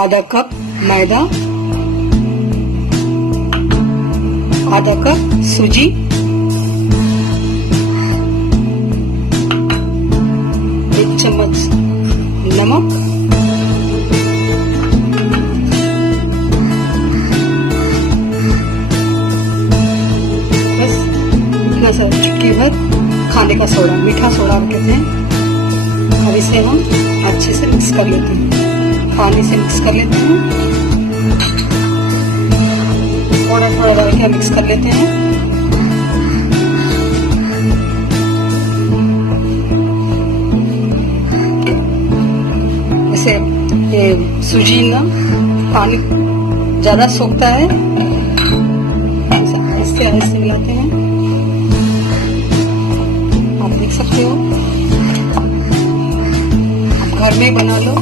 आधा कप मैदा, आधा कप सूजी, एक चम्मच नमक, बस इतना सा चुटकी भर खाने का सोडा, मीठा सोडा कहते हैं। अब इसे हम अच्छे से मिक्स कर लेते हैं, पानी से मिक्स कर लेते हैं, थोड़ा थोड़ा डाल के मिक्स कर लेते हैं। जैसे ये सूजी ना पानी ज्यादा सोखता है, ऐसे ऐसे मिलाते हैं। आप देख सकते हो, घर में बना लो,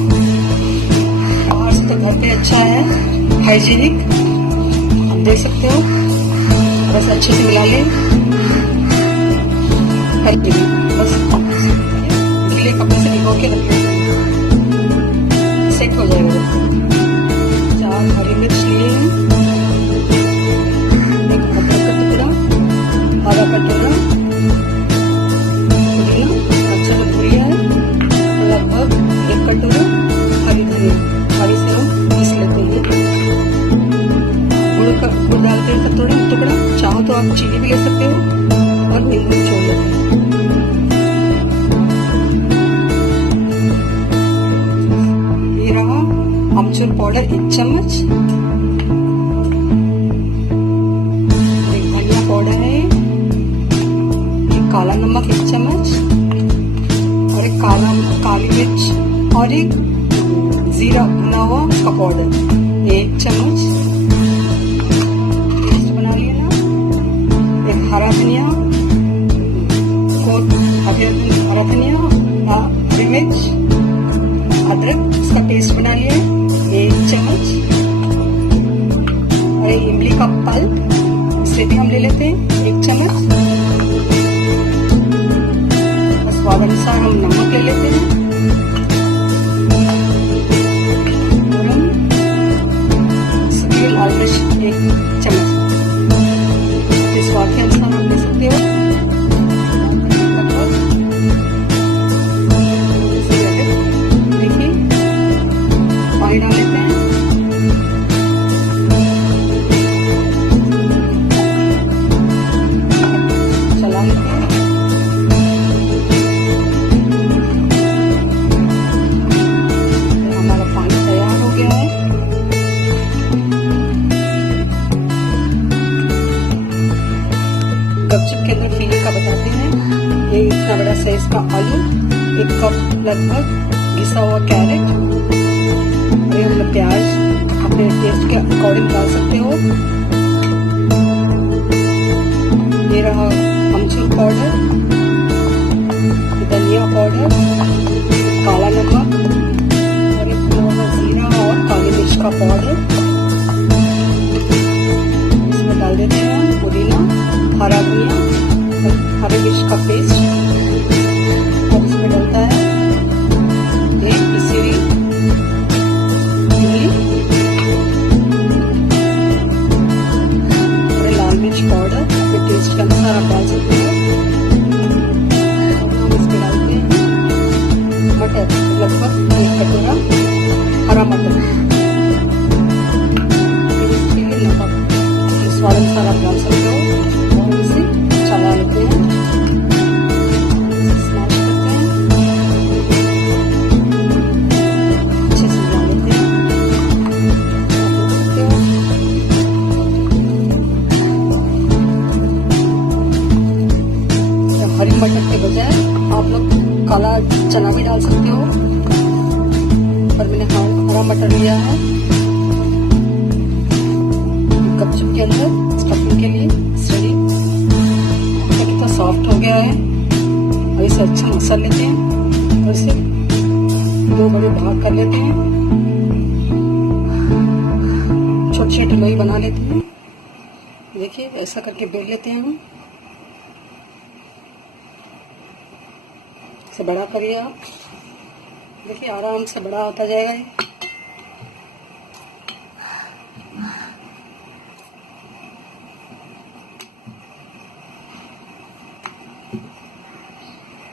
बाहर से तो घर पे अच्छा है, हाइजीनिक। आप देख सकते हो, बस अच्छे से मिला ले, बस गीले कपड़े से भिगो के रख लें, सेट हो जाएगा। 4 हरी मिर्च लिए हैं, एक अदरक का टुकड़ा, आधा कटोरा पुदीना, अच्छा पुदीना है, लगभग 1 कटोरा हरी धनिया, हरी से हम पीस लेते हैं। गुड़ डालते हैं थोड़ा टुकड़ा, चाहो तो आप चीनी भी ले सकते हो, और नींबू छोड़ लेते हैं। ये रहा अमचूर पाउडर 1 चम्मच, एक धनिया पाउडर है, एक काला नमक 1 चम्मच, और एक काली मिर्च, और एक जीरा भुना हुआ का पाउडर 1 चम्मच। पेस्ट बना लिया ना। एक हरा धनिया, हरा धनिया, हरी मिर्च, अदरक, इसका पेस्ट बना लिया 1 चम्मच। और इमली का पल्प, इसे भी हम ले लेते हैं 1 चम्मच। स्वाद अनुसार हम नमक ले लेते हैं, सूखी लाल मिर्च 1 चम्मच, स्वाद के अनुसार आप ले सकते हो। देखिए, पानी डाल लेते हैं, चला लेते हैं। गपचुप के अंदर फिलिंग का बताते हैं। ये इतना बड़ा साइज का आलू, 1 कप लगभग घिसा हुआ कैरेट, और हम लोग प्याज अपने टेस्ट के अकॉर्डिंग डाल सकते हो। ये रहा अमचूर पाउडर, धनिया पाउडर, काला नमक, और एक जीरा और काली मिर्च का पाउडर। इसमें डाल देते हैं पुदीना, हरा धनिया, हरी मिर्च का पेस्ट, और इसमें डलता है एक पिसी हुई इमली और लाल मिर्च पाउडर, अपने टेस्ट के अनुसार आप डाल सकते हो। हम इसमें डालते हैं मटर, लगभग 1 कटोरा हरा मटर, इसके लिए नमक स्वाद अनुसार आप डाल सकते हो। चला लेते हैं, स्मैश करते हैं, अच्छे से मिला लेते हैं। हरी मटर के बजाय आप लोग काला चना भी डाल सकते हो, पर मैंने हरा मटर लिया है। गपचुप के अंदर स्टफिंग के लिए रेडी, कितना सॉफ्ट हो गया है। और इसे अच्छा मसल लेते हैं, और इसे 2 बड़े भाग कर लेते हैं, छोटी छोटी लोई बना लेते हैं। देखिए, ऐसा करके बेल लेते हैं हम। इसे बड़ा करिए आप, देखिए आराम से बड़ा होता जाएगा ये।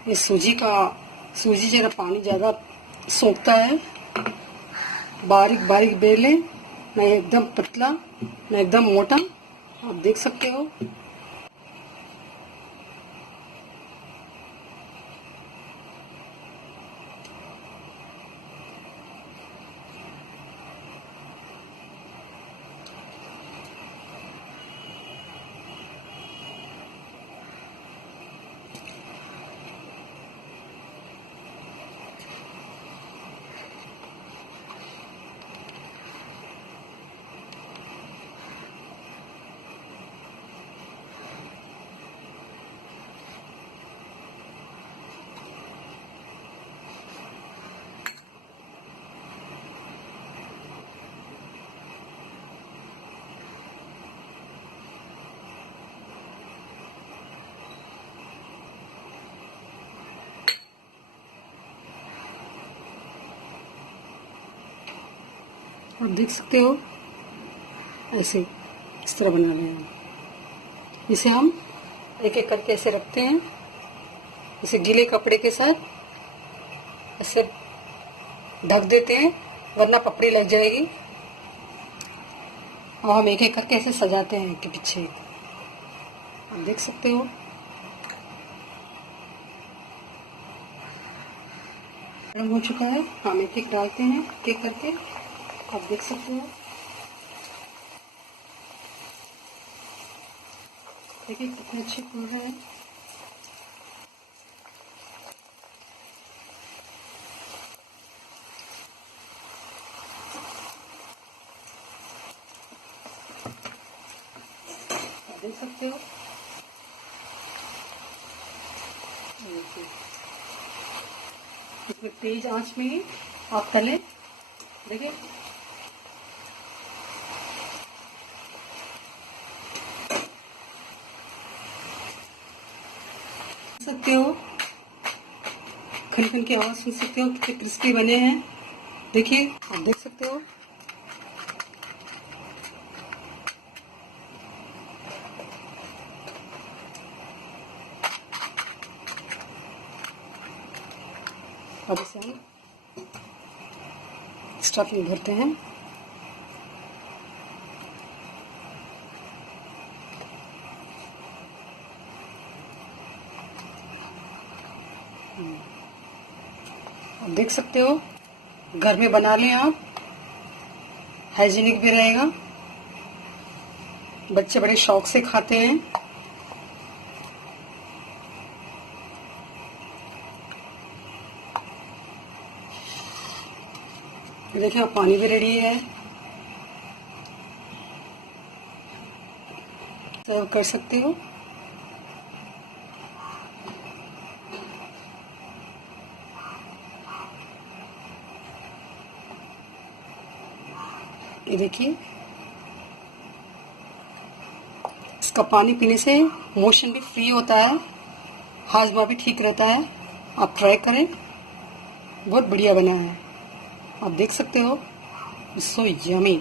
ये सूजी जरा पानी ज़्यादा सोखता है। बारीक बारीक बेले, ना एकदम पतला ना एकदम मोटा, आप देख सकते हो। आप देख सकते हो ऐसे इस तरह बना रहे हैं। इसे हम एक एक करके ऐसे रखते हैं, इसे गीले कपड़े के साथ ऐसे ढक देते हैं, वरना पपड़ी लग जाएगी। और हम एक एक करके ऐसे सजाते हैं कि पीछे, आप देख सकते हो। गरम हो चुका है, हम एक एक डालते हैं एक एक करके, आप देख सकते हो। देखिए कितने अच्छे फूल रहे हैं। आप देख सकते हो। इसमें तेज आंच में ही आप तलें। देखिए सकते हो, खन खन की आवाज सुन सकते हो, कितने क्रिस्पी बने हैं। देखिए आप देख सकते हो। अब इसे हम स्टफिंग भरते हैं। आप देख सकते हो, घर में बना लें आप, हाइजीनिक भी रहेगा, बच्चे बड़े शौक से खाते हैं। देखिए अब पानी भी रेडी है, सर्व कर सकते हो। ये देखिए, इसका पानी पीने से मोशन भी फ्री होता है, हाजमा भी ठीक रहता है। आप ट्राई करें, बहुत बढ़िया बना है। आप देख सकते हो, सो यमी।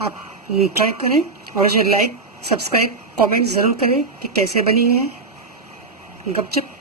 आप ट्राई करें और मुझे लाइक सब्सक्राइब कमेंट ज़रूर करें कि कैसे बनी है। गपचप।